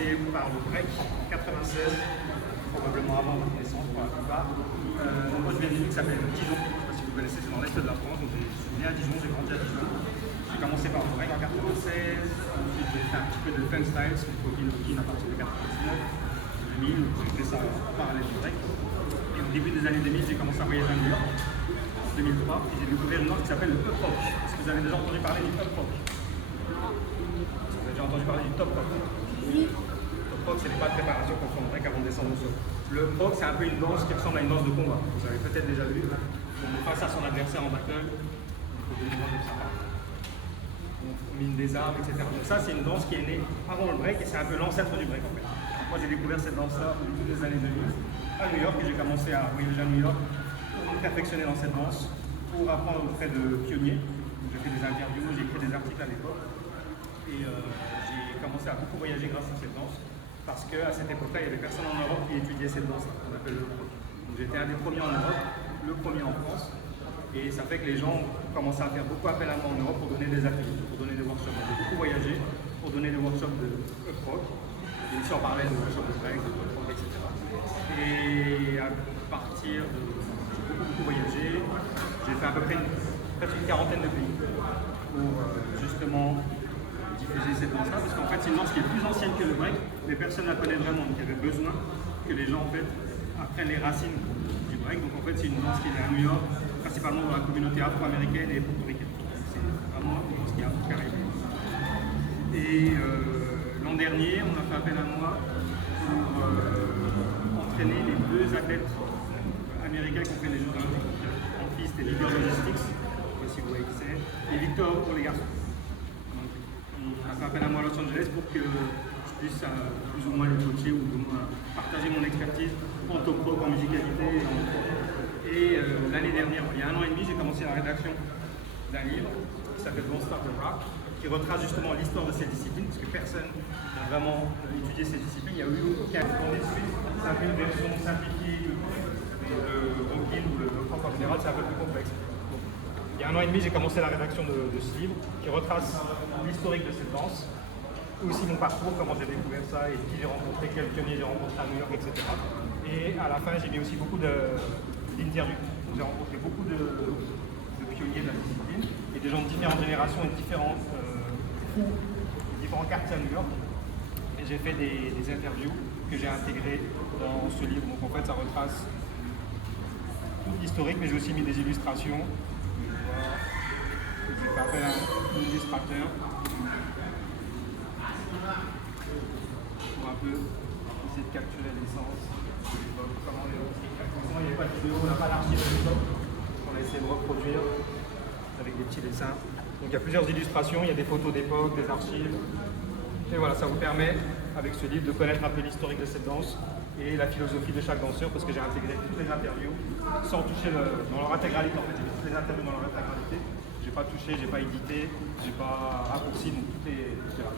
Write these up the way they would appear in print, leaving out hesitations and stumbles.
commencé par le break en 96, probablement avant votre naissance pour la plupart. Moi je viens d'une ville qui s'appelle Dijon, je ne sais pas si vous connaissez, c'est dans l'est de la France, donc je suis né à Dijon, j'ai grandi à Dijon. J'ai commencé par le break en 96, ensuite j'ai fait un petit peu de fun style, c'est le à partir de 99, 2000, j'ai fait ça en parallèle du break. Et au début des années 2000, j'ai commencé à voyager à New York, en 2003, et j'ai découvert une langue qui s'appelle le up rock. Est-ce que vous avez déjà entendu parler du up rock? Vous avez déjà entendu parler du top rock? Oui. Top rock, c'est les pas de préparation qu'on fait en break avant de descendre au sol. Le up rock, c'est un peu une danse qui ressemble à une danse de combat. Vous avez peut-être déjà vu. On est face à son adversaire en battle. On mine des armes, etc. Donc ça, c'est une danse qui est née avant le break et c'est un peu l'ancêtre du break en fait. Moi, j'ai découvert cette danse-là au début des années 2000 à New York et j'ai commencé à voyager à New York pour me perfectionner dans cette danse, pour apprendre auprès de pionniers. J'ai fait des interviews, j'ai écrit des articles à l'époque et j'ai commencé à beaucoup voyager grâce à cette danse parce qu'à cette époque-là, il n'y avait personne en Europe qui étudiait cette danse-là, qu'on appelle le rock. Donc j'étais un des premiers en Europe, le premier en France. Et ça fait que les gens ont commencé à faire beaucoup appel à moi en Europe pour donner des ateliers, pour donner des workshops. J'ai beaucoup voyagé pour donner des workshops de up rock. Et ici, on parlait de workshops de break, de up rock, etc. Et à partir de... J'ai beaucoup voyagé. J'ai fait à peu près presque une quarantaine de pays pour justement diffuser cette danse-là. Parce qu'en fait, c'est une danse qui est plus ancienne que le break, mais personne ne la connaît vraiment. Donc il y avait besoin que les gens en fait, apprennent les racines du break. Donc en fait, c'est une danse qui est née à New York, principalement dans la communauté afro-américaine et portoricaine. C'est vraiment une chose qui a beaucoup arrivé. Et l'an dernier, on a fait appel à moi pour entraîner les deux athlètes américains qui ont fait les Jeux Olympiques en piste et leader logistics, si vous voyez qui c'est, et Victor pour les garçons. Donc, on a fait appel à moi à Los Angeles pour que je puisse plus ou moins les coacher ou du moins partager mon expertise en top rock, en musicalité et en et l'année dernière, il y a 1 an et demi, j'ai commencé la rédaction d'un livre qui s'appelle Don't Start the Rock, qui retrace justement l'histoire de ces disciplines, parce que personne n'a vraiment étudié ces disciplines. Il n'y a eu aucun suite. C'est un peu une version simplifiée de rocking ou le rock en général, c'est un peu plus complexe. Donc, il y a 1 an et demi, j'ai commencé la rédaction de ce livre qui retrace l'historique de cette danse, aussi mon parcours, comment j'ai découvert ça et qui j'ai rencontré, quels pionniers j'ai rencontré à New York, etc. Et à la fin, j'ai mis aussi beaucoup d'interviews. J'ai rencontré beaucoup de pionniers de la discipline et des gens de différentes générations et de différents quartiers à New York. Et j'ai fait des interviews que j'ai intégrées dans ce livre. Donc en fait, ça retrace tout l'historique, mais j'ai aussi mis des illustrations. J'ai fait appel à un illustrateur pour un peu essayer de capturer l'essence. Comment il n'y avait pas de vidéo, on n'a pas l'archive à l'époque. On a essayé de reproduire avec des petits dessins. Donc il y a plusieurs illustrations, il y a des photos d'époque, des archives. Et voilà, ça vous permet, avec ce livre, de connaître un peu l'historique de cette danse et la philosophie de chaque danseur, parce que j'ai intégré toutes les interviews sans toucher dans leur intégralité. En fait, j'ai mis toutes les interviews dans leur intégralité. J'ai pas touché, j'ai pas édité, j'ai pas raccourci, donc tout est là.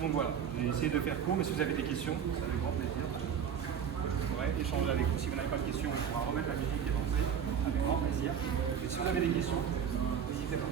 Donc voilà, j'ai essayé de faire court, mais si vous avez des questions, c'est avec grand plaisir. Je pourrais échanger avec vous. Si vous n'avez pas de questions, on pourra remettre la musique et danser avec grand plaisir. Et si vous avez des questions, n'hésitez pas.